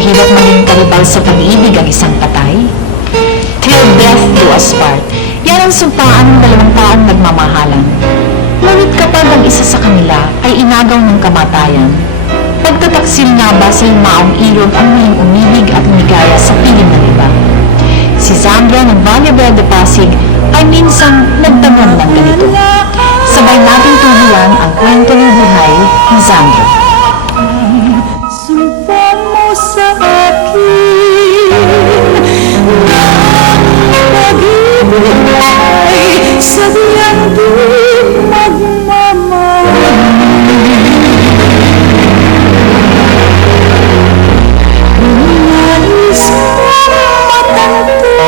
mahirap maging karibal sa pag-ibig ang isang patay? Till death do us part. Yan ang sumpaan ng dalawang taong nagmamahalan. Ngunit kapag ang isa sa kanila ay inagaw ng kamatayan, pagtataksil nga ba sa maong ilog ang muling umibig at lumigaya sa piling ng iba? Si Zandra ng Valle Verde Pasig ay minsan nagtanong ng ganito. Sabay natin tuloyan ang kwento ng buhay ni Zandra. Sumpa mo sa akin ang pag-ibig ay sadyang di magmamahal. Nais mong matanto,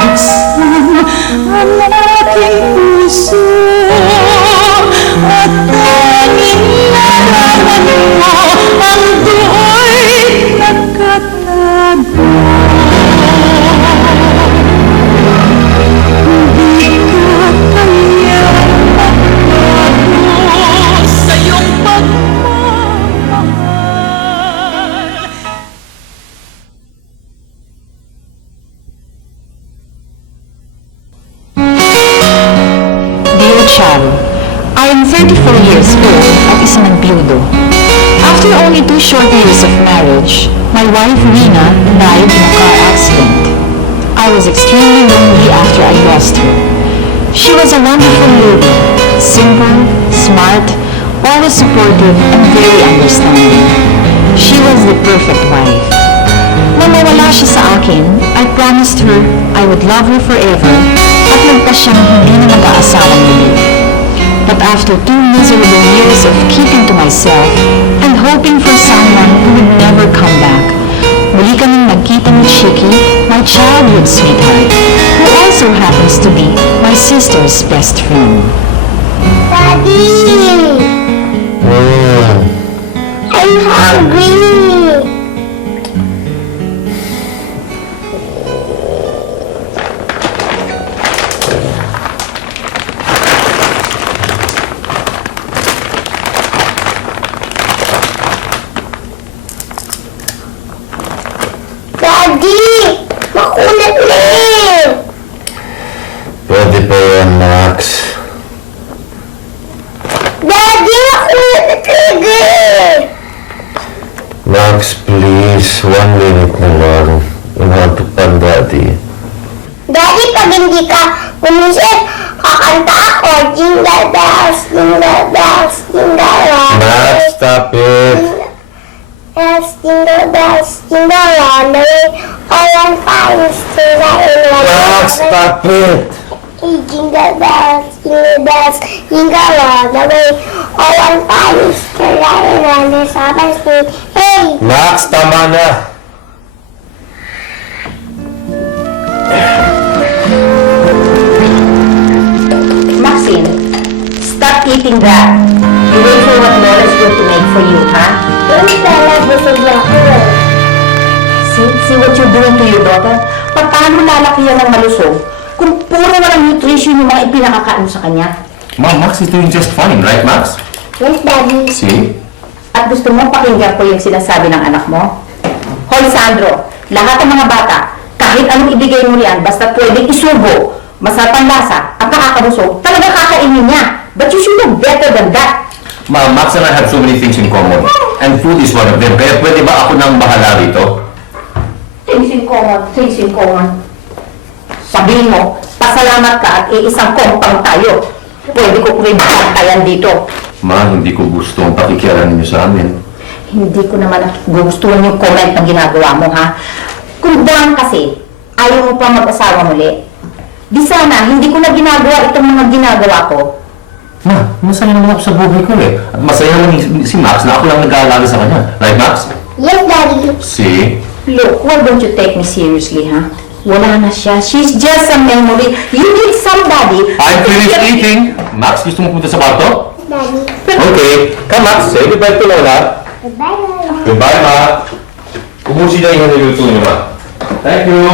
buksan ang aking puso at tanging larawan mo ang do'y nakatago. Hindi ka kayang magbago sa iyong pagmamahal. Dear Charo, I am 34 years old at isa ng biyudo. After only 2 short years of marriage, my wife Rina died in a car accident. I was extremely lonely after I lost her. She was a wonderful lady, simple, smart, always supportive and very understanding. She was the perfect wife. Nang mawala siya sa akin, I promised her I would love her forever at nagpas siyang hindi na mag-aasawang muli. But after 2 miserable years of keeping to myself and hoping for someone who would never come back, muli kaming nagkita ni Shiki, my childhood sweetheart, who also happens to be my sister's best friend. Daddy! I'm hungry! Daddy! Makulit na eh! Pwede pa yan, Max. Daddy! Makulit na talaga eh! Max, please. 1 minute na lang. Inantok pa, Daddy. Daddy, pag hindi ka umisip, kakanta ako. Jingle bells, jingle bells, jingle bells. Max, stop it. Yes, jingle bells, jingle all the way. All on fire, still right in one. Max, stop it. Hey, jingle bells, jingle all the way. All on fire, still right in one. Sabay speed. Hey! Max, tama na. Maxine, stop eating that. You wait for what Laura's going to make for you, huh? Don't tell us this is your home. See what you're doing to your daughter? Paano lalaki yan ng malusog kung puro walang nutrition yung mga ipinakakain mo sa kanya? Mom, Max is doing just fine, right, Max? Yes, Daddy. See? At gusto mo pakinggan ko yung sinasabi ng anak mo? Hoy, Sandro, lahat ng mga bata, kahit anong ibigay mo riyan, basta pwedeng isubo, masarap ang lasa, at nakakabusog, talagang kakainin niya. But you should know better than that. Mom, Max and I have so many things in common. And food is one of them. Kaya pwede ba ako nang bahala rito? Things in common, things in common. Sabihin mo, pasalamat ka at iisang compound tayo. Pwede ko rin bantayan dito. Ma, hindi ko gusto ang pakikialaman niyo sa amin. Hindi ko naman gugustuhan yung comment na ginagawa mo, ha? Kung dahil kasi, ayaw mo pa mag-asawa muli. Di sana, hindi ko na ginagawa itong mga ginagawa ko. Ma, masaya naman ako sa buhay ko eh. At masaya naman si Max na ako lang nag-aalaga sa kanya. Right, Max? Yes, Daddy. See? Look, why don't you take me seriously, ha? Wala na siya. She's just a memory. You need somebody. I'm finished eating. Max, gusto mo punta sa kwarto? Daddy. Okay. Come, Max. Say goodbye to Lola. Goodbye, Daddy. Goodbye, Ma. Ubusin na yung niluto niyo, Ma. Thank you.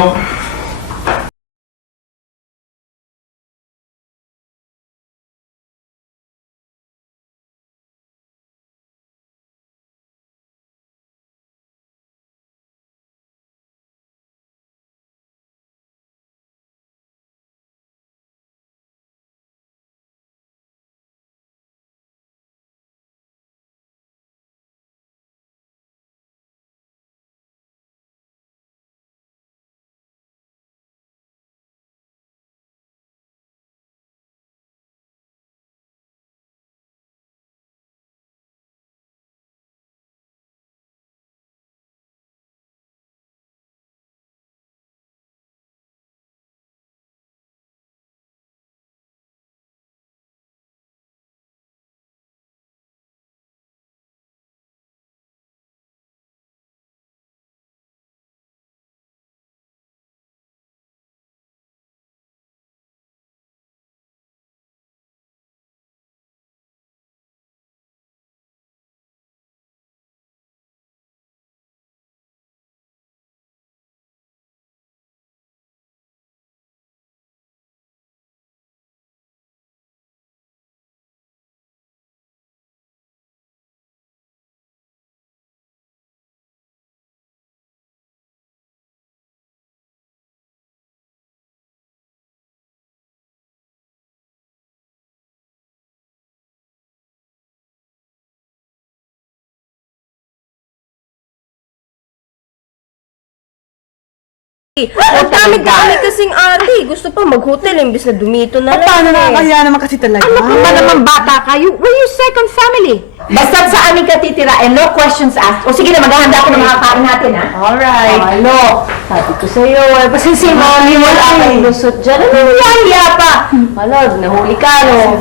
Ang dami-dami kasing ate. Gusto pa mag-hotel imbis na dumito na lang. Paano nakakaya naman kasi talaga? Ano ka ba naman bata kayo? We're your second family. Basta't sa amin ka titira and no questions asked. O sige na, maghahanda ako ng mga kain natin, ha? Alright. Ano? Sabi ko sa'yo, pasisi mo, wala kang lusot dyan. Ano nangyaya pa? Malo, nahuli ka, no?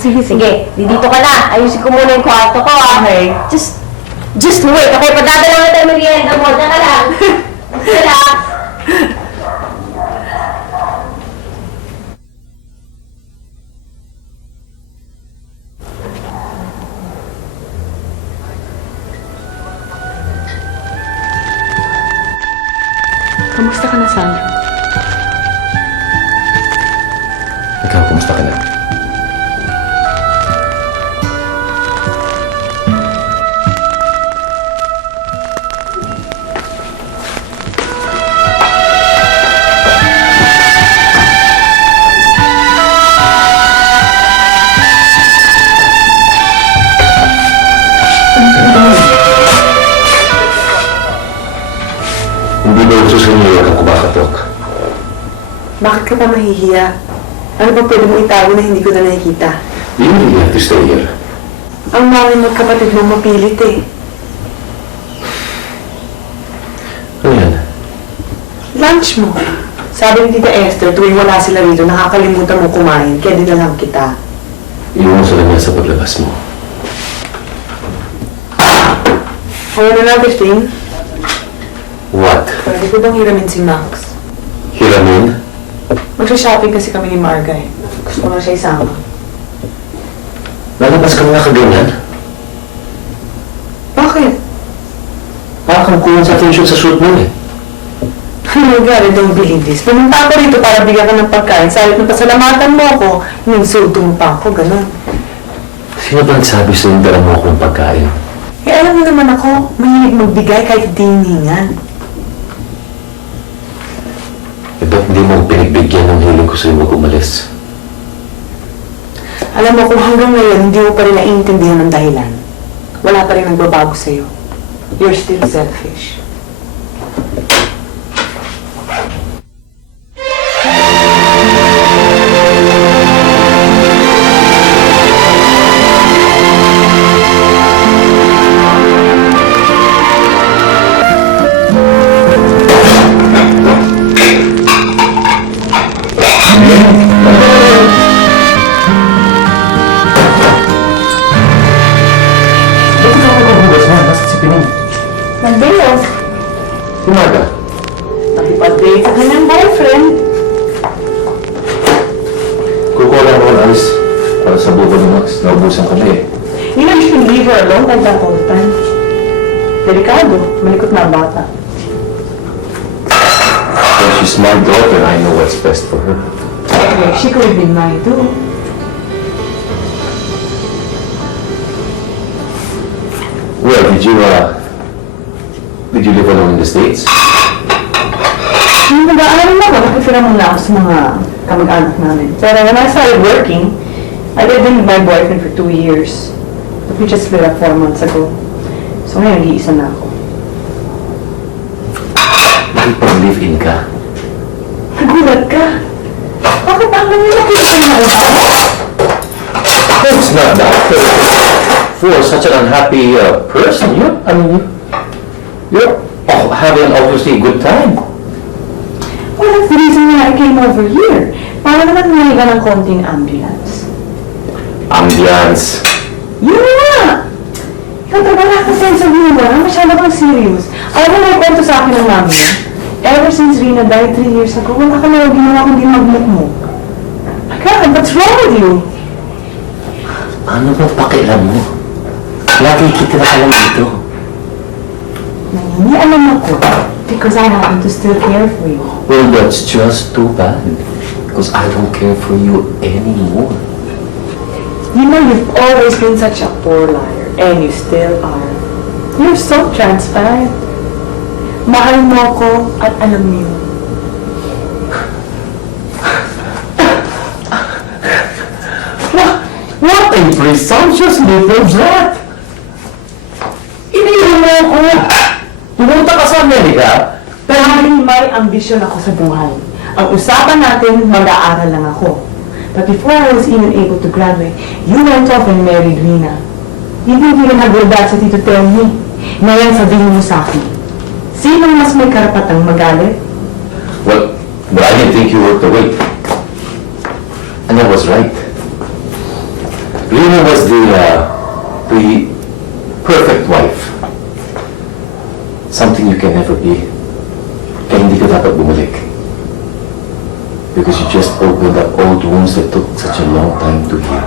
Sige, dito ka na. Ayusin ko muna yung kwarto ko, ah. Okay. Just wait, okay? Padadala na tayo merienda mo. Diyan ka lang. Sila. Kamusta ka na, Sandra? Ikaw, kumusta ka na? Hindi ba uso sa inyo kang kumakatok? Bakit ka pa mahihiya? Ano ba pwede mo itago na hindi ko na nakikita? You really have to stay here. Ang mami mo at kapatid mo mapilit eh. Ano yan? Lunch mo. Sabi ni Tita Esther, tuwing wala sila rito, nakakalimutan mo kumain, kaya dinalang kita. Iwan mo sa kanya sa paglabas mo. Oo na lang, 15. What? Pwede ko bang hiramin si Max? Hiramin? Magsha-shopping kasi kami ni Marga eh. Gusto ko na siya isama. Lalabas ka na kaganyan? Bakit? Para kang kulang sa attention sa shoot mo eh. Oh my God, I don't believe this. Pumunta ako rito para bigyan ka ng pagkain. Sa halip na pasalamatan mo ako, ininsulto mo pa ako, ganun. Sino ba nagsabi sa yung dala mo akong pagkain? Eh, alam mo naman ako, mahilig magbigay kahit di hiningan. Eh, ba't hindi mo pinagbigyan ng hiling ko sa'yo wag umalis? Alam mo, kung hanggang ngayon hindi mo pa rin naiintindihan ng dahilan, wala pa rin nagbabago sa'yo. You're still selfish. Ba't ikaw naghuhugas na? Nasa si Pining. Nandito, Umaga. nakipag-date sa kanyang boyfriend. Kukuha lang ako ng alis para sa buko ni Max. Naubusan kami eh. You know, you can leave her alone like that all the time. Delikado, malikot na ang bata. Well, she's my daughter. I know what's best for her. Okay, she could have been mine too. Well, did you live alone in the States? Yung nag-aaral ako, nakitira muna ako sa mga kamag-anak namin. Pero when I started working, I lived in with my boyfriend for 2 years. But we just split up 4 months ago. So ngayon, nag-iisa na ako. Nakipag-live-in ka? Nagulat ka? Bakit ang nangyayakit ka na ako? It's not that. For such an unhappy person, you're having obviously a good time. Well, that's the reason why I came over here. Para naman mahiga ng konting ambulance. Ambiance. Yun nga! Ikaw talaga wala ka sense of humor. Masyado kang serious. Alam mo na kwento sa akin ng mami mo. Ever since Rina died 3 years ago, wala ka na ginawa kundi mag-look mo. My God, what's wrong with you? Ano ba pakialam mo? Lagi kitira ka lang dito. Nangingialam ako because I happen to still care for you. Well, that's just too bad. Because I don't care for you anymore. You know, you've always been such a poor liar, and you still are. You're so transparent. Mahal mo ako at alam mo yun. What a presumptuous little brat! Iniwan mo ako! Pumunta ka sa Amerika, pero may ambisyon ako sa buhay. Ang usapan natin, mag-aaral lang ako. But before I was even able to graduate, you went off and married Rina. You didn't even have the audacity to tell me. Ngayon sabihin mo sa akin, sino mas may karapatang magalit? Well, but I didn't think you worked the weight. And I was right. Rina was the perfect wife. Something you can never be. Kaya hindi ka dapat bumalik. Because you just opened up old wounds that took such a long time to heal.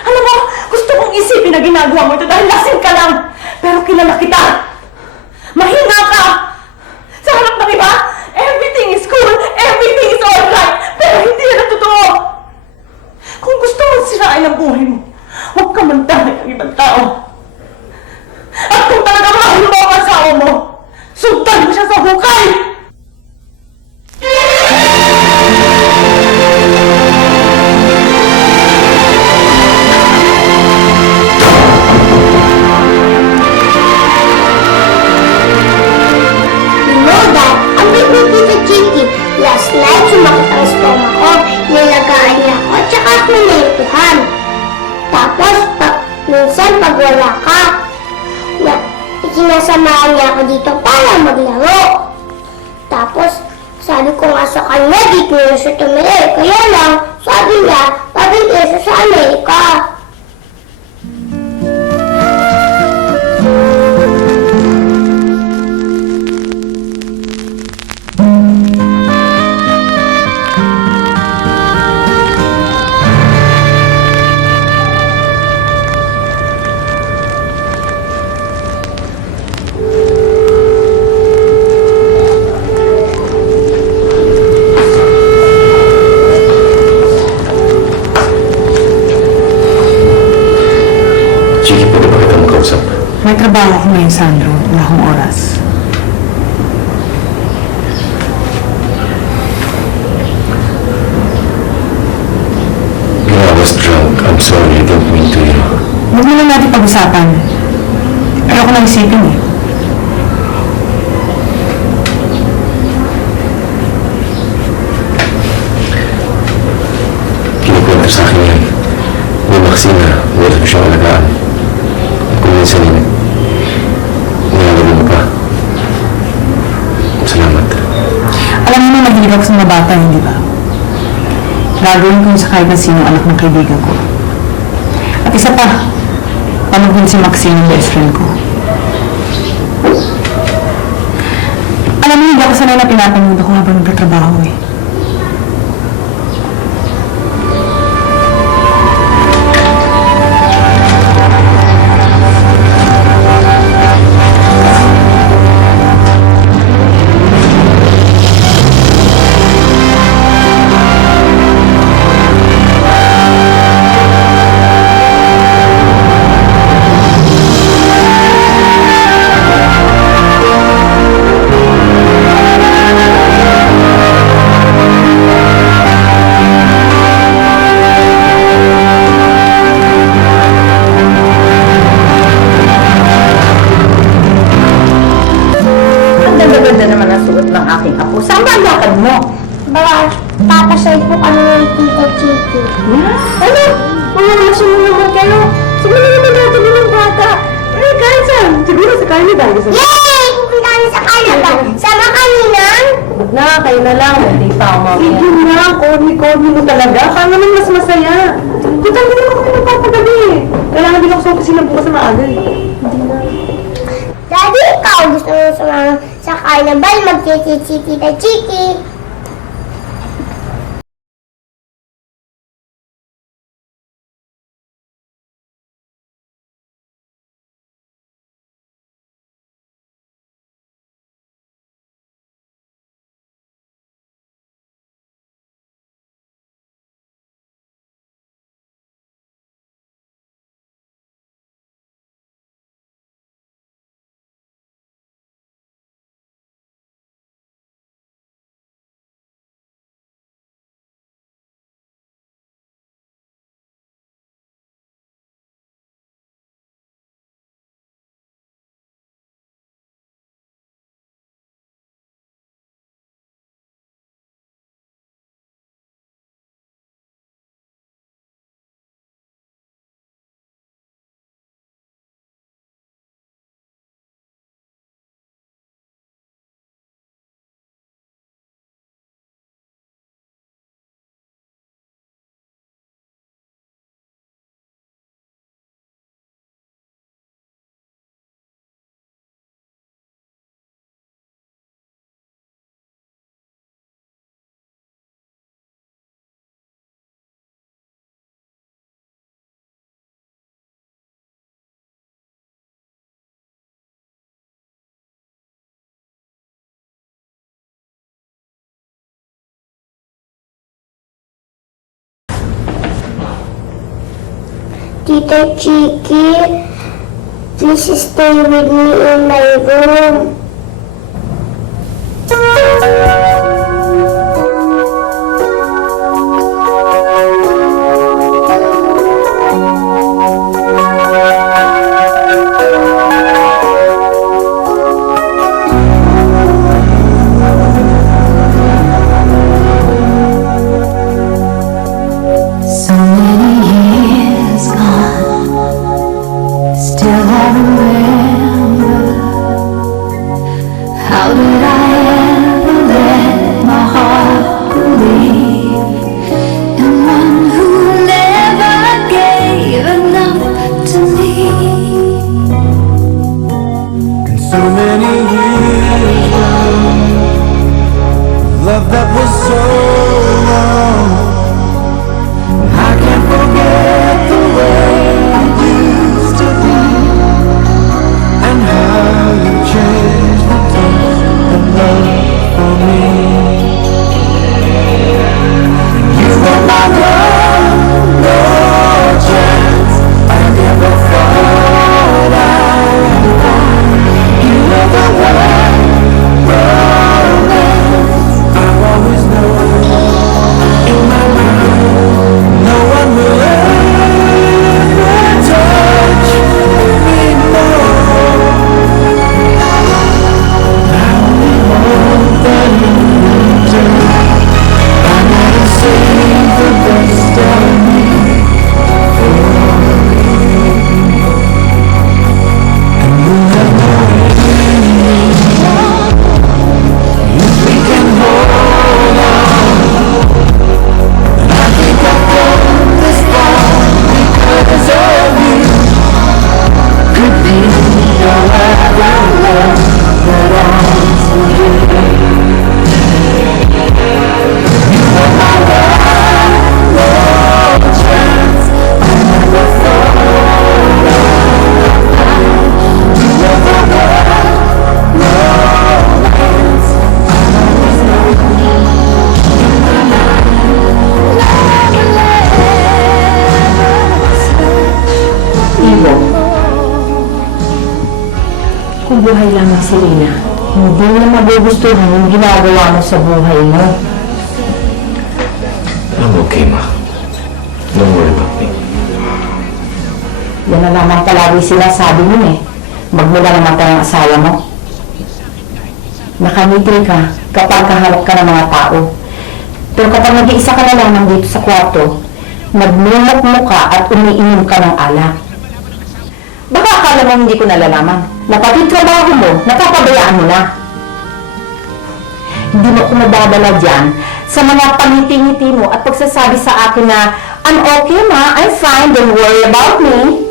Alam mo, gusto kong isipin na ginagawa mo ito dahil lasing ka lang. Pero kilala kita. Mahina ka. Sa harap ng iba, everything is cool, everything is alright. Pero hindi yan ang totoo. Kung gusto mong sirain ang buhay mo, huwag ka mantahay ang ibang tao. At kung talaga mahal mo ang asawa mo, sundan mo siya sa hukay! You know that, ang big Tita Chicky. Last night, sumakit ang stomach ko. Nilagaan niya ako, tsaka ako naintuhan. Tapos, minsan pag wala ka, ikinasamahan niya ako dito para maglaro. Tapos, sabi ko nga sa kanya, dito na siya tumili. Kaya lang, sabi niya, pabili siya sa Amerika. Chiki, pwede ba kita makausap? May trabaho ko ngayon, Sandro. Wala akong oras. Yeah, I was drunk. I'm sorry. I didn't mean to, Huwag mo lang natin pag-usapan. Ayoko lang isipin eh. Kinukwento sa akin yan. May vaksina. Wala ko siyang alagaan. Kung minsan nilalaro mo pa. Salamat. Alam mo na mahirap sa mga bata, hindi ba? Gagawin ko yun sa kahit na sino anak ng kaibigan ko. At isa pa, pamagin si Maxine ang best friend ko. Alam mo, hindi ako sanay na pinapanood ako habang nagtatrabaho eh. Magpapasyal po kami ng Tita Chiki. Ano? Mga relasyon mo naman kayo. Siguro naman natin ng bata. Eh, kahit saan. Siguro sa carnival. Yay! Pupunta kami sa carnival. Sama kami ng... Huwag na, kayo na lang. Hindi pa ako mamaya. Sige na, corny mo talaga. Kaya naman mas masaya. Total, hindi naman kami nagpapagabi eh. Kailangan din ako sa opisina bukas na maaga eh. Daddy, ikaw gusto mo sumama sa carnival, magchichichi Tita Chiki. Tita Chiki, please stay with me in my room. So many years gone, still I remember. How did I ever let my heart believe in one who never gave enough to me? And so many years gone, love that was so long. I can't forget the way it used to be, and how you changed the tone of love for me. You were my one, no chance. I never thought I'd find you were the one romance I always know. In my mind, no one will ever touch me more. I only hope that in return I might save the best of me for you. And we'll have no enemies if we can hold on. And I think I've come this far because of you. Could be the ever love that ends today. You were my one, no chance. I never thought I'd find you were the one, romance I always know. In my Ivo, kung buhay lamang si Rina, hindi na magugustuhan yung ginagawa mo sa buhay mo. I'm okay, ma. Don't worry about me. Yan na naman palagi sinasabi mo eh. Magmula namatay ang asawa mo. Nakangiti ka kapag kaharap ka ng mga tao. Pero kapag nag-iisa ka na lang nandito sa kwarto, nagmumukmuk ka at umiinom ka ng alak. Baka akala mo hindi ko nalalaman na pati trabaho mo, napapabayaan mo na. Hindi mo ko madadala dyan sa mga pangiti-ngiti mo at pagsasabi sa akin na, I'm okay ma, I'm fine, don't worry about me.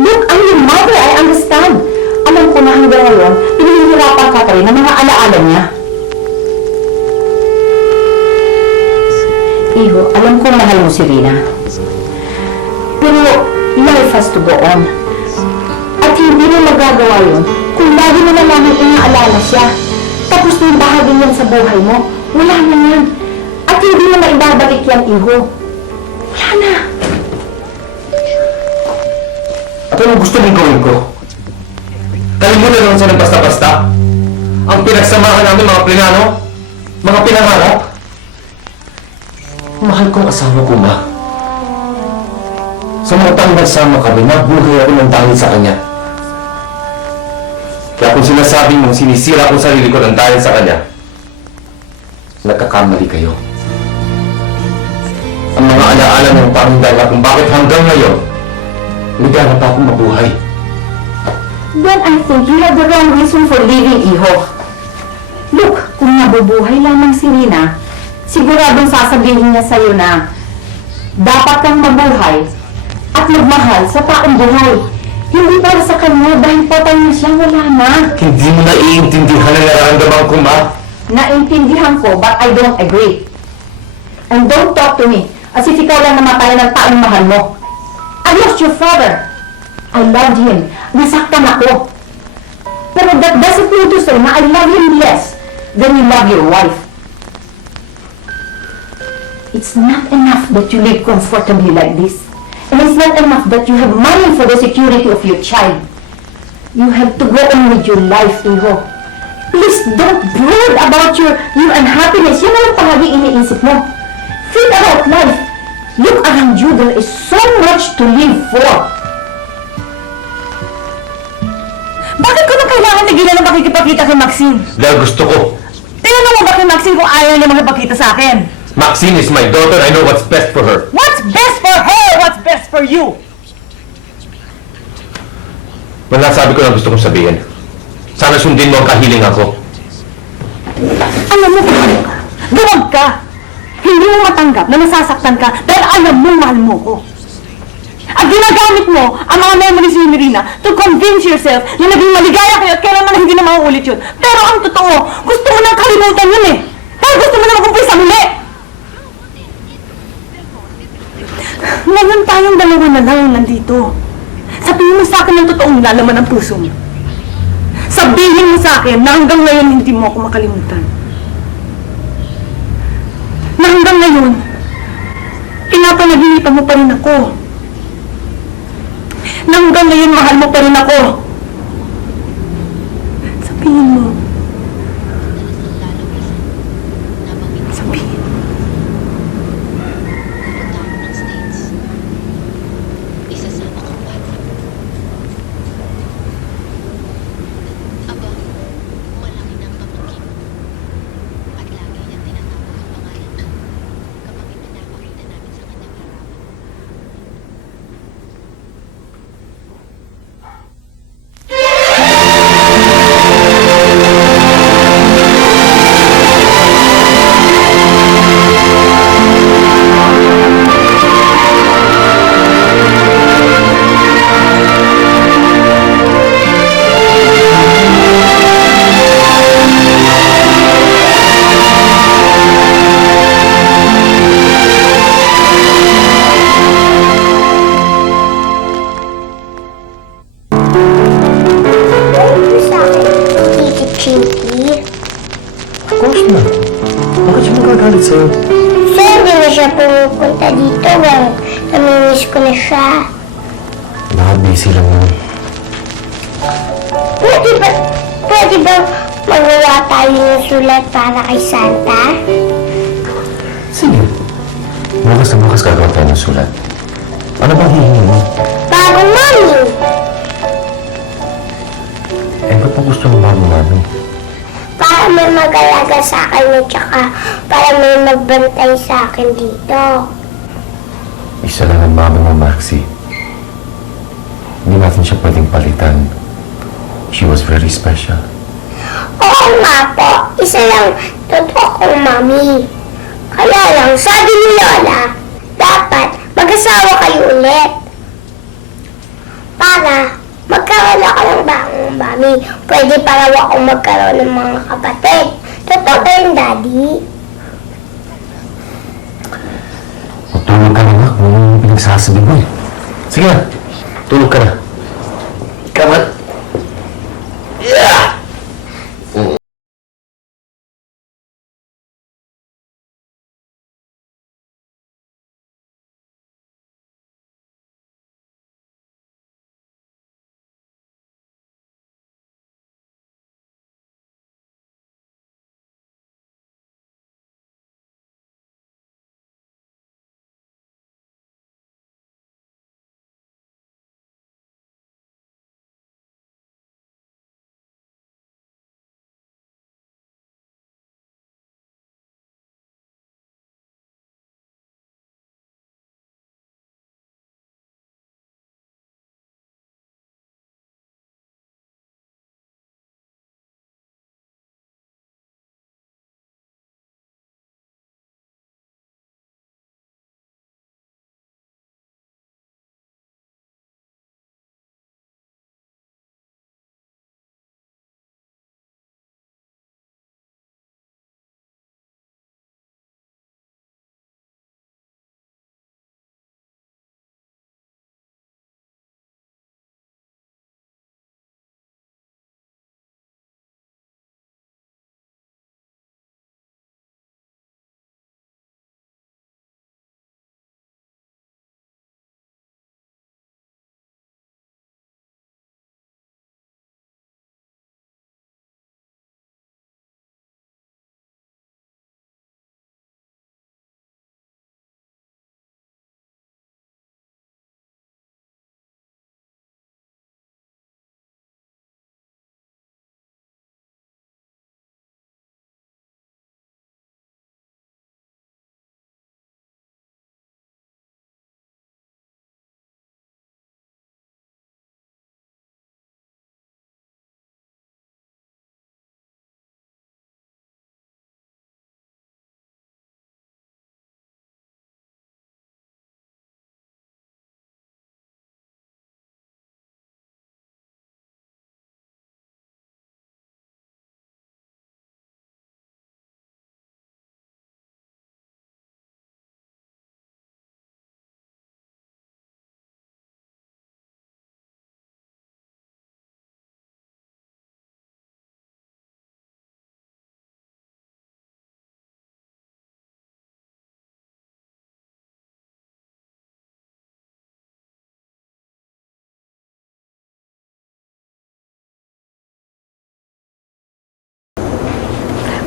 Look, I'm your mother, I understand. Alam ko na hanggang ngayon, pinahihirapan ka pa rin ng mga alaala niya. Iho, alam ko mahal mo si Rina. Pero, life has to go on. At hindi mo magagawa yun kung lagi mo na lamang inaalala siya. Tapos yung bahagi niyan sa buhay mo, wala na yan. At hindi mo maibabalik yan, Iho. Wala na. At anong gusto mong gawin ko? Kalimutan naman siya ng basta-basta. Ang pinagsamahan namin mga plinano, mga pinangarap. Mahal kong asawa ko, ma. Samantalang nagsama kami, nabuhay ako ng dahil sa kanya. Kaya kung sinasabi mong sinisira ko sarili ko ng dahil sa kanya, nagkakamali kayo. Ang mga alaala ng tanging dahilan kung bakit hanggang ngayon, ligaya pa akong mabuhay. Then I think you have the wrong reason for leaving, Iho. Look, kung nabubuhay lamang si Rina, siguradong sasabihin niya sa'yo na dapat kang mabuhay at magmahal sa taong buhay. Hindi para sa kanya dahil patay na siya, wala na. Hindi mo naiintindihan ang nararamdaman ko, ma. Naintindihan ko, but I don't agree. And don't talk to me as if ikaw lang namatay ng taong mahal mo. I lost your father. I loved him. Nasaktan ako. Pero that doesn't mean to say na I love him less than you love your wife. It's not enough that you live comfortably like this. And it's not enough that you have money for the security of your child. You have to go on with your life, Iho. Please don't brood about your unhappiness. Yan ang palagi iniisip mo. Think about life. Look around you. There is so much to live for. Bakit ko na kailangan tigilan ng makikipagkita kay Maxine? Dahil gusto ko. Tinanong mo ba kay Maxine kung ayaw niya makipagkita sa akin? Maxine is my daughter. I know what's best for her. What's best for her? What's best for you? Wala, sabi ko lang gusto kong sabihin. Sana sundin mo ang kahilingan ko. Alam mo kung ano ka? Duwag ka! Hindi mo matanggap na nasasaktan ka dahil alam mo mahal mo ko. At ginagamit mo ang mga memories ni Rina to convince yourself na naging maligaya kayo at kailangan na hindi na mauulit yun. Pero ang totoo, gusto mo nang kalimutan yun eh. Dahil gusto mo na mag-umpisa muli. Ngayon tayong dalawa na lang nandito. Sabihin mo sa akin ang totoong nilalaman ng puso mo. Sabihin mo sa akin na hanggang ngayon hindi mo ako makalimutan. Na hanggang ngayon, pinapanaginipan mo pa rin ako. Na hanggang ngayon mahal mo pa rin ako. Sabihin mo. Sabihin. nagagalit sa'yo? Sir, hindi na siya pumupunta dito. Namimiss ko na siya. Busy lang yun. Pwede ba magawa tayo ng sulat para kay Santa? Sige. Bukas na bukas gagawa tayo ng sulat. Ano bang hihingi mo? Bagong mami! Eh, ba't mo gusto ng bagong mami? Para para may mag-alaga sa akin at saka para may magbantay sa akin dito. Isa lang ang mama mo, Maxie. Hindi natin siya pwedeng palitan. She was very special. Oo nga po, isa lang totoo kong mami. Kaya lang, sabi ni Lola, dapat mag-asawa kayo ulit. Para magkaroon ako ng bagong mami. Pwede para akong magkaroon ng mga kapatid. Totoo ba yung daddy? Matulog ka na, anak. Ano yung pinagsasabi mo eh? Sige na, tulog ka na. Come on. Yeah!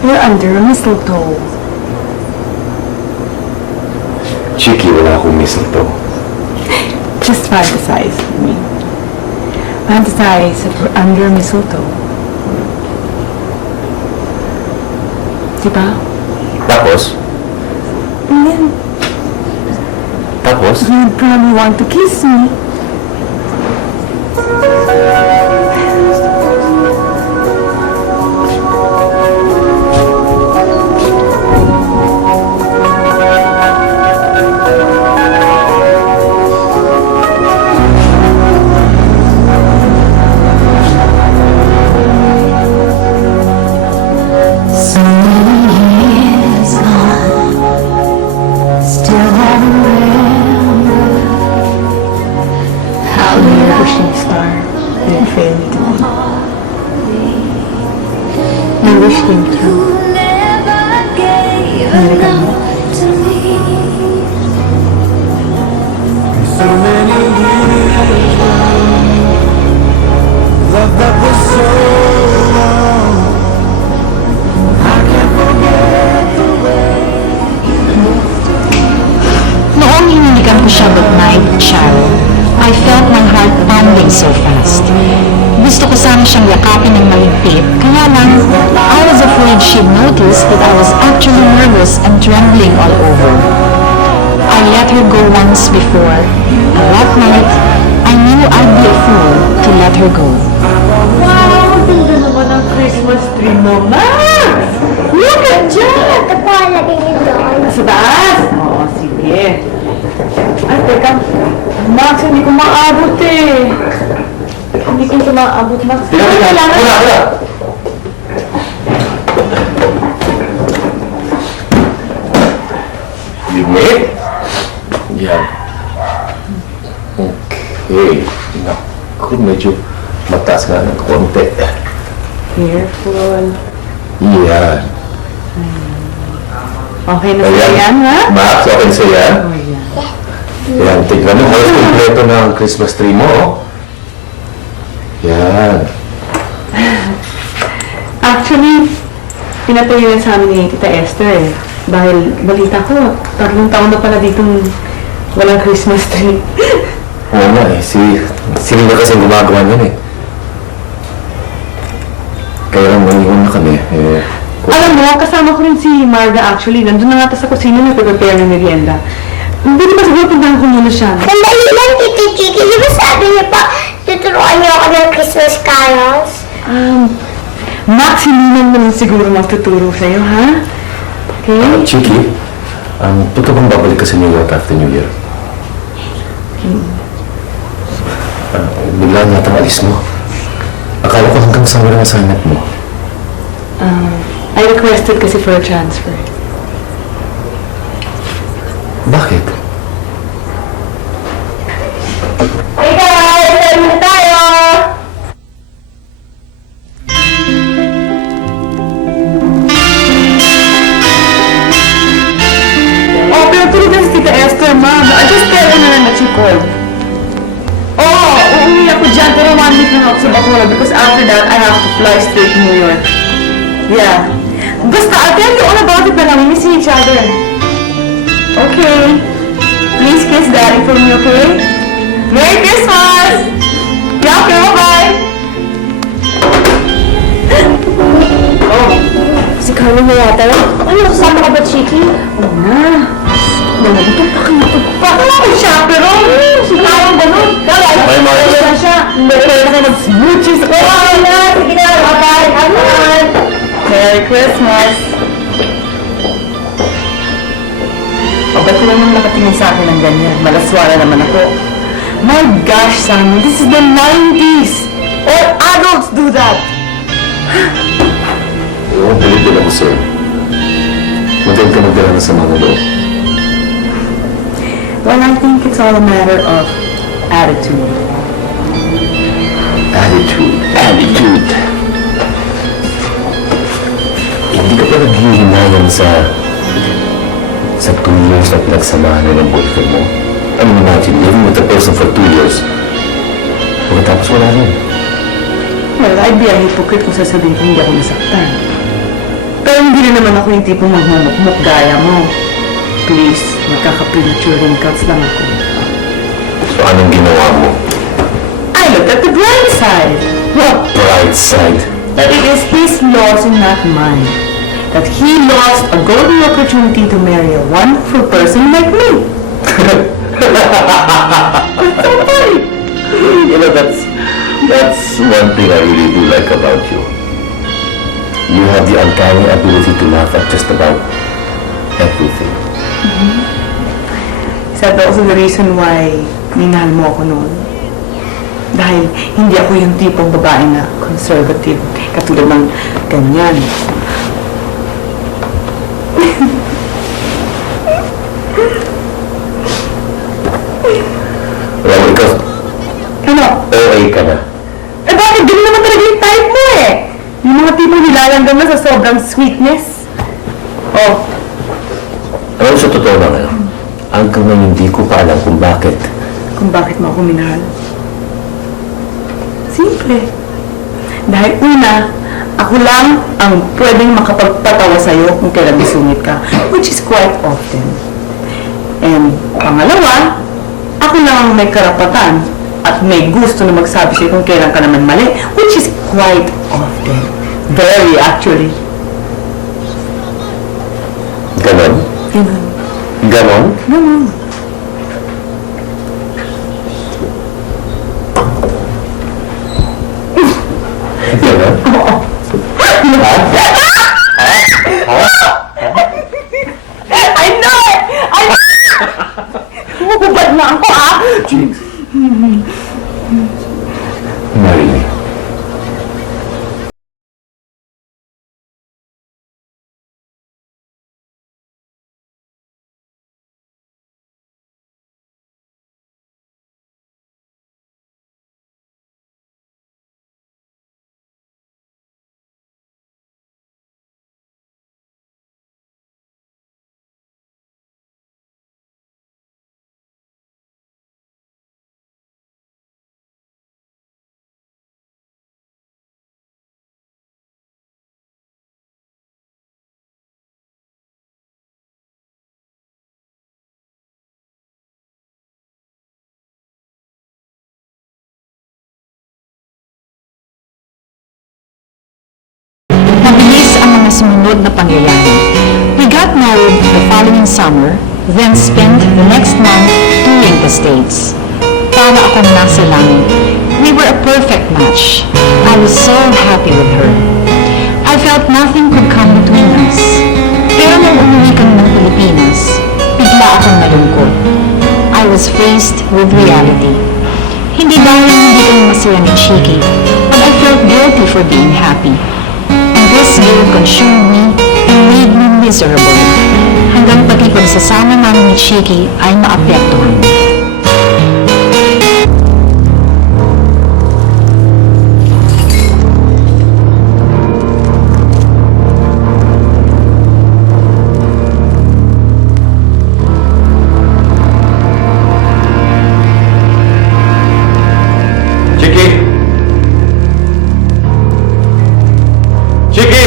We're under a mistletoe. Chiki, wala akong mistletoe. Just fantasize with me. Fantasize that we're under a mistletoe. Diba? Tapos? And then, Tapos? you'd probably want to kiss me. Wishing star didn't fail me today. My wish came true. Nilikan mo. So many years gone, love that was so long. I can't forget the way. Noong hinilikan ko siya that night, Cheryl, I felt my heart pounding so fast. Gusto ko sana siyang yakapin ng mahigpit, kaya lang, I was afraid she'd notice that I was actually nervous and trembling all over. I let her go once before, and that night, I knew I'd be a fool to let her go. Wow! Ang ganda naman ang Christmas tree mo, Max! Look at that! Ito po ang lagay niyo doon. Sa taas? Oo, sige. Ay, teka. Max, hindi ko maabot eh. Hindi ko ito maabot, Max. Wala! Limit? Yan. Okay. Naku, medyo mataas nga ng konti. Careful. Yan. Okay na sa'yo yan, ha? Max, okay na sa'yo yan? Oh, yan. Yan, tignan mo, halos kompleto ng Christmas tree mo. Oh. Yan. Actually, pinatuloy na sa amin ni Tita Esther eh. Dahil balita ko, 3 taon na pala ditong walang Christmas tree. Oo nga eh, si Rina kasi gumagawa niyan eh. Kaya lang naiwan na kami, eh. Alam mo, kasama ko rin si Marga actually. Nandun na nga ta sa kusina na prepare ng merienda. Hindi ba siguro puntahan ko muna siya? Sandali lang, Tito Chiki. Di ba sabi niyo pa, tuturuan niyo ako ng Christmas carols? Max, hindi naman siguro magtuturo sa'yo, ha? Okay? Chiki, totoo bang babalik ka sa New York after New Year? Bigla yata ang alis mo. Akala ko hanggang saan lang ang assignment mo. I requested kasi for a transfer. Bakit? Hey guys! Saan na tayo? Oh, pero tulog na si Tita Esther, ma'am. I just tell her na lang that you called. Oh, uuwi ako dyan, pero 1 week lang ako sa Bacolod because after that, I have to fly straight to New York. Yeah. Basta, I'll tell you all about it when we see each other. Okay. Please kiss Daddy for me, okay? Merry Christmas! Yeah, okay, bye-bye! Oh, si Carlo na yata. Ano, kasama ka ba, Chiki? Oo na. Ito pa kinatog pa. Wala akong chaperone. Sige na yung ganun. Kala, Bye, Mark. Wala na siya. Hindi, pwede ka mag-smoochies. Oo na, sige na. Bye-bye. Bye-bye. Merry Christmas. O, ba't ko naman nakatingin sa akin ng ganyan? Malaswara naman ako. My gosh, Simon, this is the 90s. All adults do that. Oo, balik din ako sa'yo. Magaling ka magdala na sa mga loob. Well, I think it's all a matter of attitude. Attitude. Hindi ka pa naghihinayan sa 2 years na pinagsamahan na ng boyfriend mo. I mean, imagine, living with a person for 2 years. Pagkatapos wala rin. Well, I'd be a hypocrite kung sasabihin ko hindi ako nasaktan. Pero hindi rin naman ako yung tipong magmumukmuk gaya mo. Please, magkaka-premature wrinkles lang ako. So, anong ginawa mo? I looked at the bright side. Well, Bright side. that it is his loss and not mine. That he lost a golden opportunity to marry a wonderful person like me. You know, that's one thing I really do like about you. You have the uncanny ability to laugh at just about everything. Is that also the reason why minahal mo ako noon? Dahil hindi ako yung tipong babae na conservative, katulad ng ganyan. Alam mo, ikaw, Ano? OA ka na. Eh bakit? Ganun naman talaga yung type mo eh! Yung mga tipong nilalanggam na sa sobrang sweetness. Oh, Alam mo, sa totoo na ngayon, hanggang ngayon hindi ko pa alam kung bakit. kung bakit mo ako minahal. Simple. Dahil una, ako lang ang pwedeng makapagpatawa sa'yo kung kailan bisungit ka, which is quite often. And pangalawa, ako lang ang may karapatan At may gusto na magsabi sa'yo kung kailan ka naman mali, which is quite often. Very, actually. Ganon? Ganun. Ganon? Ganun. Ganon? I know it! I know it! Hubad na ako, ah! Marry me. Mabilis ang mga sumunod na pangyayari. We got married the following summer, then spent the next month touring the States. Para akong nasa langit. We were a perfect match. I was so happy with her. I felt nothing could come between us. Pero nung umuwi kami ng Pilipinas, bigla akong nalungkot. I was faced with reality. Hindi dahil hindi kami masaya ni Chiki, but I felt guilty for being happy. And this guilt consumed me and made me miserable. Hanggang pati pagsasama namin ni Chiki ay maapektuhan. Chiki! Chiki!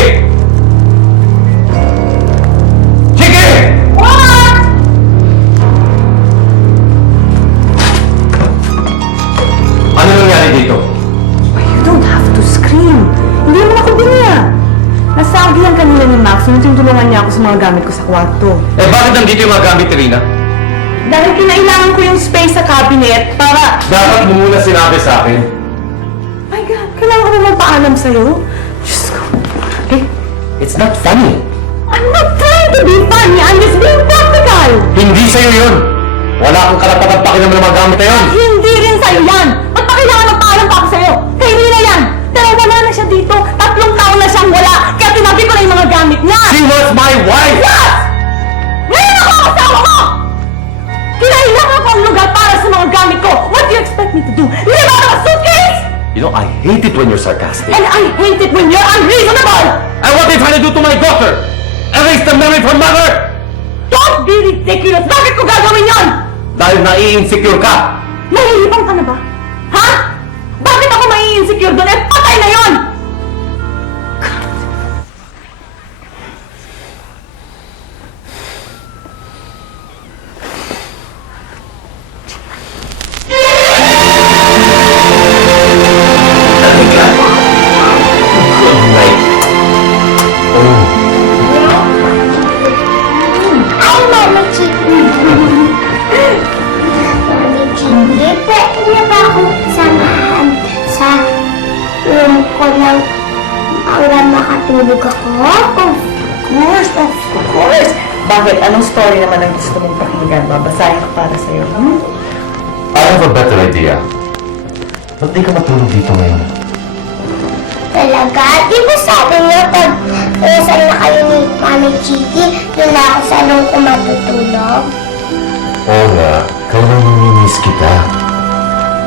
Chiki! Ano nangyari dito? You don't have to scream. Hindi mo ako biniya. Nasagihan kanila ni Max nung tinutulungan niya ako sa mga gamit ko sa kwarto. Eh bakit nandito yung mga gamit ni Rina? Dahil kinailangan ko yung space sa cabinet para... Dapat mo muna sinabi sa akin. My God, kailangan ko na magpaalam sa'yo. Diyos ko. Eh, it's not funny. I'm not trying to be funny. I'm just being practical. Hindi sa'yo yun. Wala akong karapatang pakinom ng mga gamit na yun. Hindi rin sa'yo yan. Ba't pa kailangan magpaalam pa ako sa'yo? Kay Rina yan. Pero wala na siya dito. 3 taon na siyang wala. Kaya tinabi ko na yung mga gamit niya. She was my wife! Yes! Ngayon ako ang asawa mo! Kinailangan ko ang lugar para sa mga gamit ko. What do you expect me to do? Live out of a suitcase? You know, I hate it when you're sarcastic. And I hate it when you're unreasonable! And what are you trying to do to my daughter? Erase the memory from mother! Don't be ridiculous! Bakit ko gagawin yon? Dahil nai-insecure ka! Nahihibang ka na ba? Ha? Bakit ako mai-insecure doon? Eh, patay na yon! Good night. Oh, Ay, Mama Chiki. Mami Chiki, pwede niyo ba akong samahan sa room ko lang hanggang makatulog ako? Of course! Bakit? Anong story naman ang gusto mong pakinggan? Babasahin ko para sa'yo. I have a better idea. Ba't di ka matulog dito ngayon? Talaga? Di ba sabi niyo pag saan na kayo ni Mami Chiki, doon na ako sa room ko matutulog? Oo nga, kaya nang namimiss kita.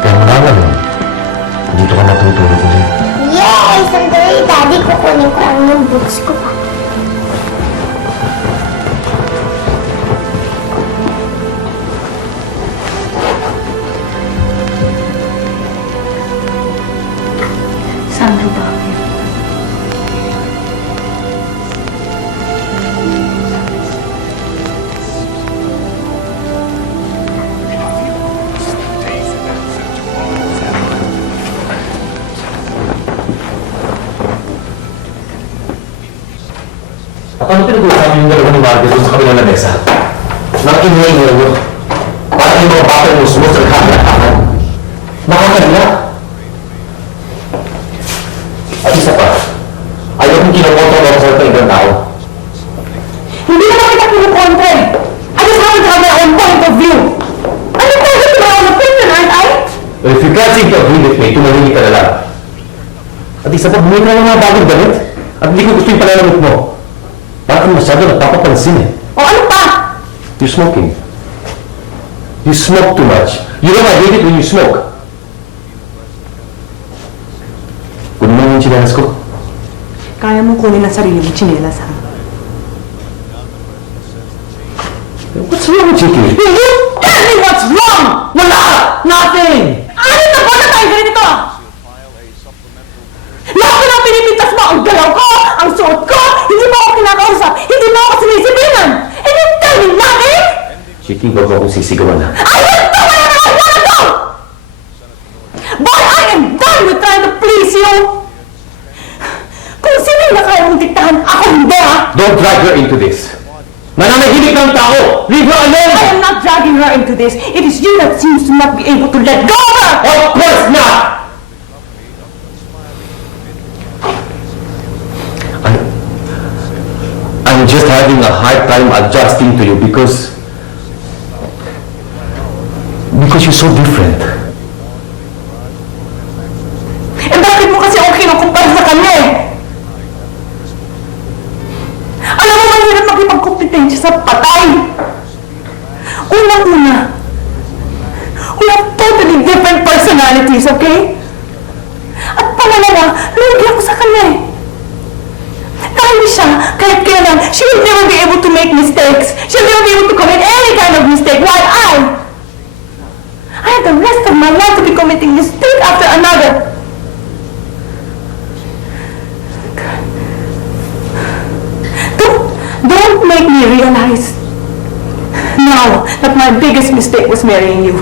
Kaya mula ngayon, dito ka matutulog ulit. Yay! Sandali, Daddy, kukunin ko lang yung books ko pa. Sandro, bakit? Ano pinag-uusapan yung dalawa ni Margaret doon sa kabilang na mesa? Nakakingay-ingay nyo. Parang yung mga bata mo sumunod sa kakalakakan. Nakakala. At isa pa, ayaw kong kinakontra mo sa ibang tao. Hindi naman kita kinukontra eh. I just happen to have my own point of view. Ano ko ito my own opinion, aren't I? Well, if you can't seem to agree with me, tumahimik ka na lang. At isa pa, bumili ka ng mga bagong damit. At hindi ko gusto yung pananamit mo. Bakit masyado nagpapapansin eh? O ano pa? You're smoking. You smoke too much. You know I hate it when you smoke. Kunin mo yung chinelas ko. Kaya mo kunin ang sarili mo, chinelas, ha? What's wrong with you, Kate? You tell me what's wrong! Wala! Nothing! Ano na ba na tayo ganito? Lahat na pinipintas mo ang galaw ko, ang suot ko, hindi mo ako kinakausap, hindi mo ako sinisibilan! And you tell me nothing? Chiki, wag mo akong sisigawan na. I will do whatever I want to do! But I am done with trying to please you! Kung sino yung kaya mong diktahan, ako hindi ha! Don't drag her into this. Nananahimik ng tao! Leave her alone! I am not dragging her into this. It is you that seems to not be able to let go of her! Of course not! I'm just having a hard time adjusting to you because you're so different. Eh bakit mo kasi ako kinukumpara sa kanya eh? Alam mo, mahirap makipagkompetensya sa patay. Unang-una, we have totally different personalities, okay? At pangalawa, lugi ako sa kanya eh. Dahil siya, kahit kailan, she will never be able to make mistakes. She'll never be able to commit any kind of mistake, while I have the rest of my life to be committing mistake after another. Don't make me realize now that my biggest mistake was marrying you.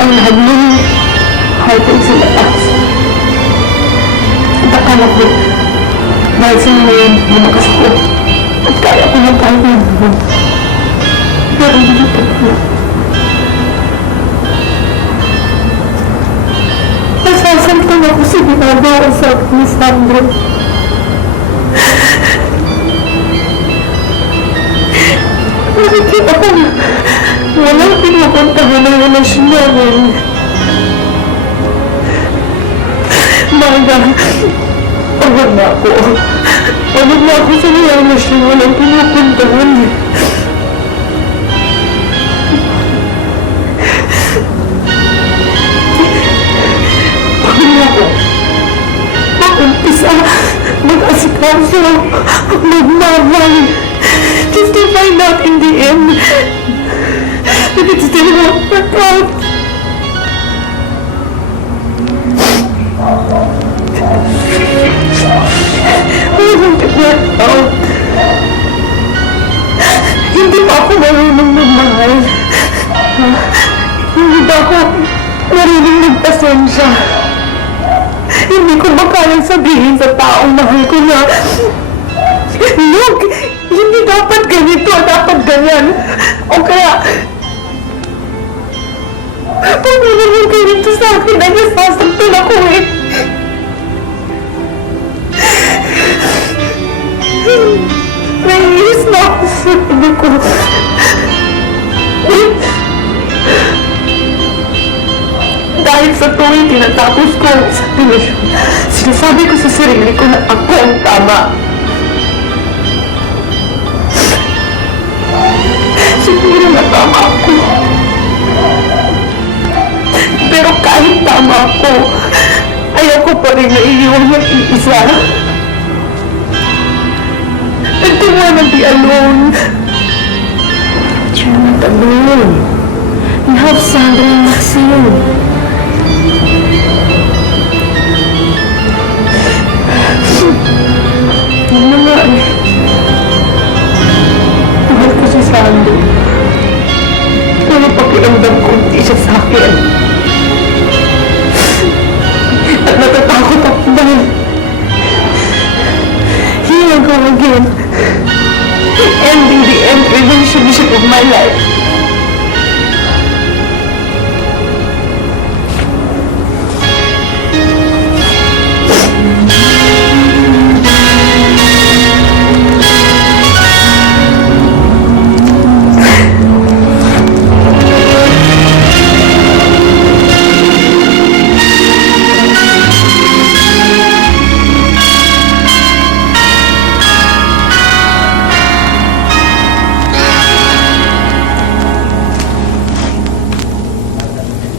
Ang lahat ng heartache sa labas. At akala ko, dahil sa ngayon, lumakas ako. At kaya ko ng kahit na naman. Pero hindi pa na. Nasasaktan ako sa ginagawa sa akin ni Sandro. Nakikita ko na walang pinupuntahan ng relasyon namin. Maga, pagod na ako. Pagod na ako sa relasyon walang pinupuntahan. Pagod na ako. Mag-umpisa, mag-asikaso, magmahal. Just to find out in the end But it still won't work out. Why won't it work out? Hindi pa ako marunong magmahal. Hindi pa ako marunong magpasensya. Hindi ko makayang sabihin sa taong mahal ko na, look, hindi dapat ganito, dapat ganyan. O kaya, pag naman ganito sa akin, ay nasasaktan ako eh. Naiinis na ako sa sabi ko. Dahil sa tuwing tinatapos ko sa relasyon, sinasabi ko sa sarili ko na ako ang tama. Siguro na tama ako. Pero kahit tama ako, ayoko pa rin naiiwan ng iisa. I don't wanna be alone. But you're not alone. You have Sandra and Maxine. Ano nga eh. Mahal ko si Sandra. Pero pakiramdam ko hindi siya sa akin. At natatakot ako dahil here I go again. Ending the end relationship of my life.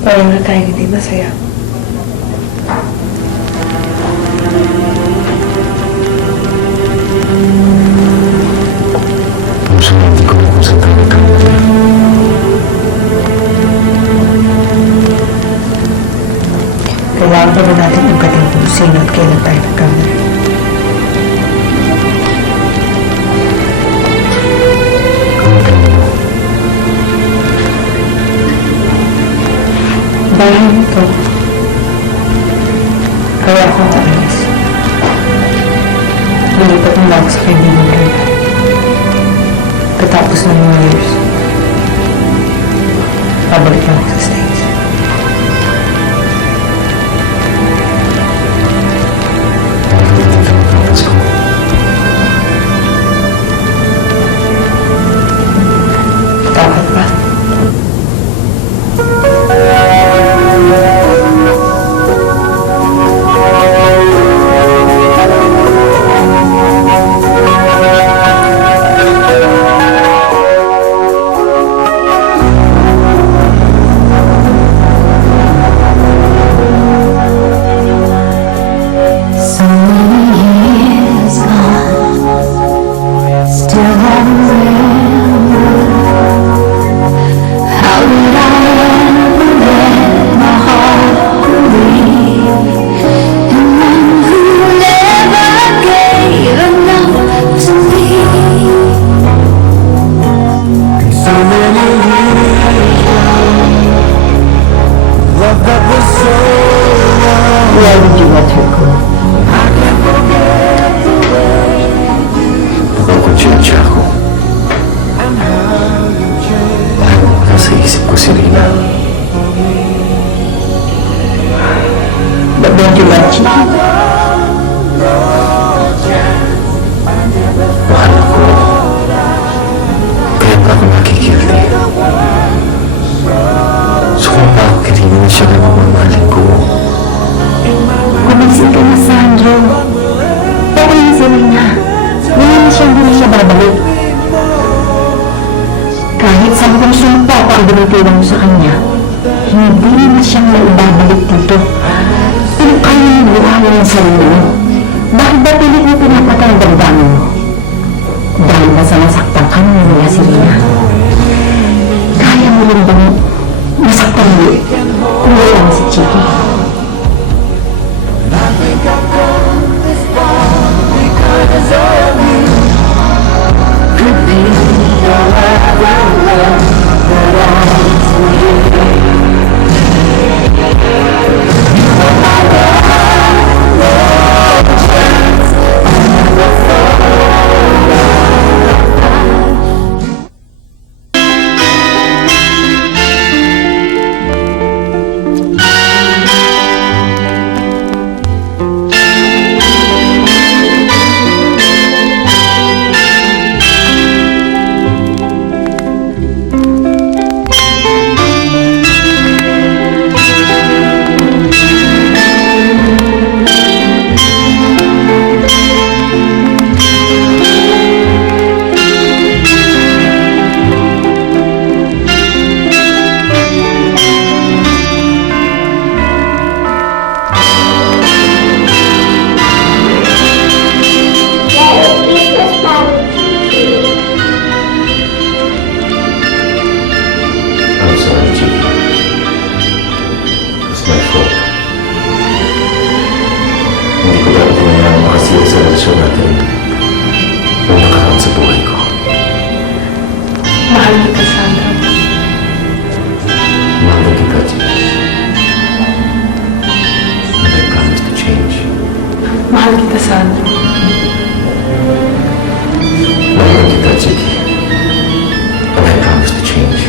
Parang na tayo hindi masaya. Puso na hindi ko na kung saan tayo nagkamali. Kailangan pa ba natin ibatin kung sino at kailan tayo nagkamali? Ang tingin mo, Dahil nito, kaya ako naalis. Nalipat mo lang ako sa kaibigan ko. Katapos ng New Year's, pabalik lang ako sa States. dahil ko dito ang purpose ko. Dapat ba? Why did you let her go? Baka kung siya ako. Dahil nasa isip ko si Rina. But don't you like cheating? Mahal ako. Kaya pa ako nakikilti. So kung bakit hindi siya na mamahalin ko, Kumisip ka na, Sandro. Okay na si Rina. Wala na siyang hindi siya babalik. Kahit 10 sumpa pa ang binitiwan mo sa kanya, hindi na siyang maibabalik dito. Pero kaya mo buhayin ang sarili mo. Bakit ba pilit mo pinapatay ang damdamin mo? Dahil ba sa nasaktan ka nung nila si Rina? Kaya mo posibleng bang masaktan mo kung wala na si Chiki? Merry Christmas, Mami Chichi. I'm sorry, Chiki. It's my fault. Hindi ko dapat hinayang makasira sa relasyon natin nung nakaraan sa buhay ko. Mahal kita, Sandro. Mahal din kita, Chiki. And I promise to change. Mahal kita, Sandro. Mahal din kita, Chiki. And I promise to change.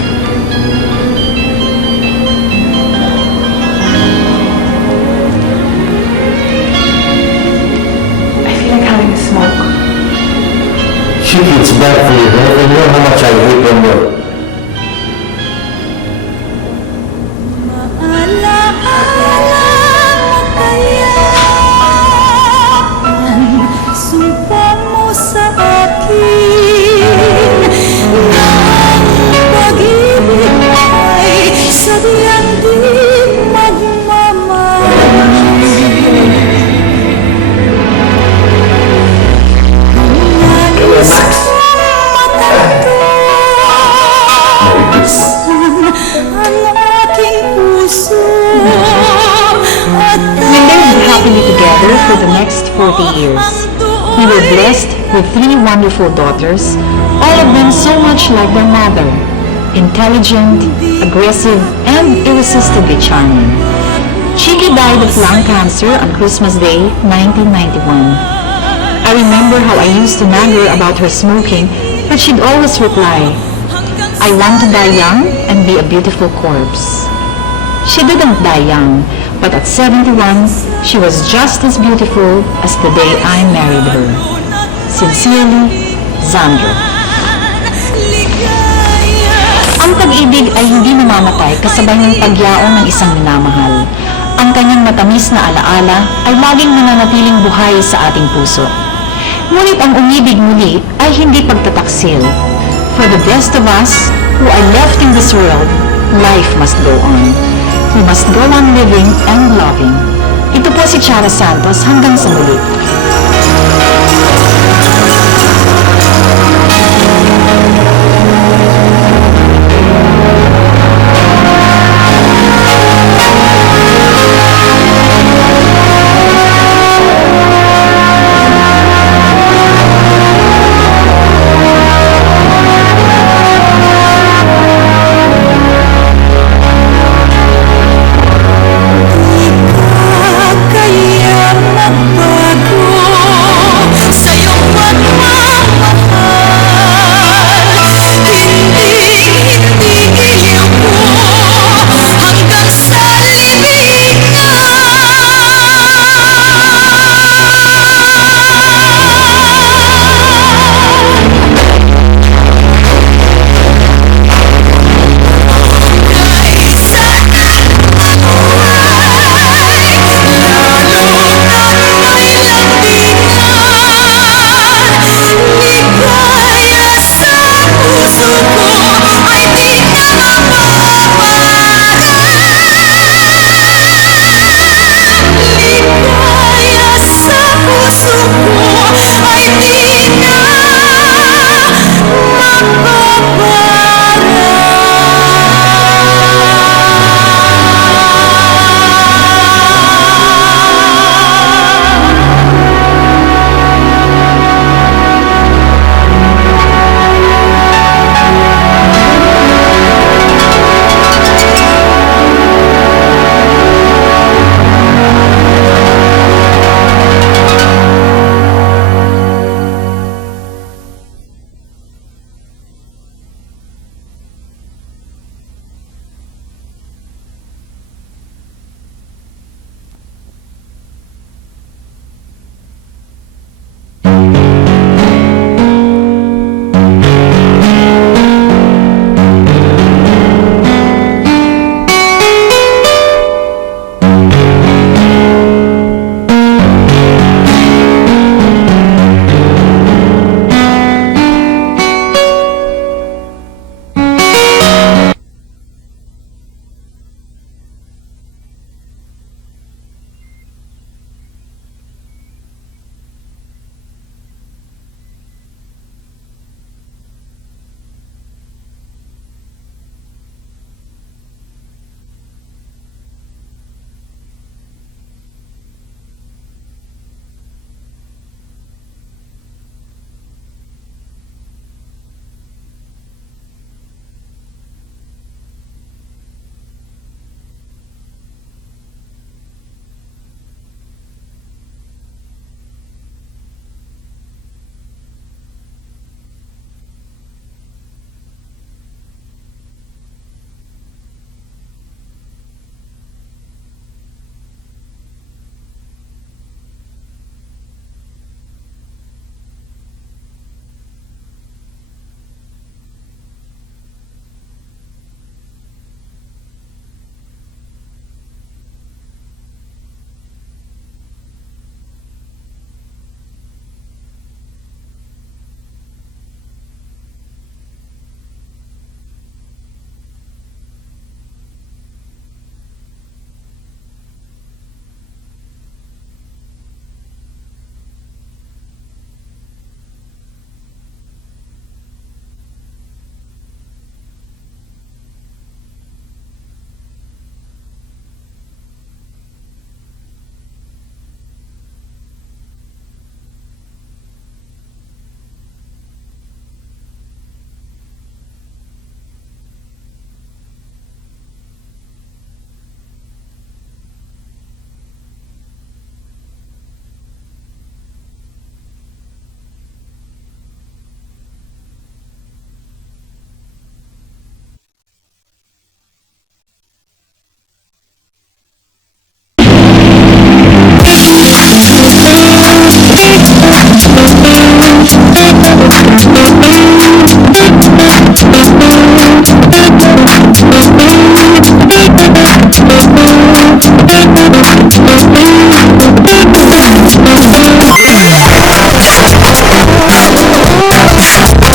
I feel like having a smoke. Chiki, it's bad for your health. And you know how much I hate when you're... Sumpa mo sa akin ng pag-ibig ay sadyang di magmamahal. Nais kong matanto ang aking puso at We lived happily together for the next 40 years. We were blessed with 3 wonderful daughters, all of them so much like their mother, intelligent, aggressive, and irresistibly charming. Chiki died of lung cancer on Christmas Day, 1991. I remember how I used to nag her about her smoking, but she'd always reply, "I want to die young and be a beautiful corpse." She didn't die young, but at 71, she was just as beautiful as the day I married her. Sincerely, Sandro. Ang pag-ibig ay hindi namamatay kasabay ng pagyaon ng isang minamahal. Ang kanyang matamis na alaala ay laging mananatiling buhay sa ating puso. Ngunit ang umibig muli ay hindi pagtataksil. For the rest of us who are left in this world, life must go on. We must go on living and loving. Ito po si Chara Santos hanggang sa muli.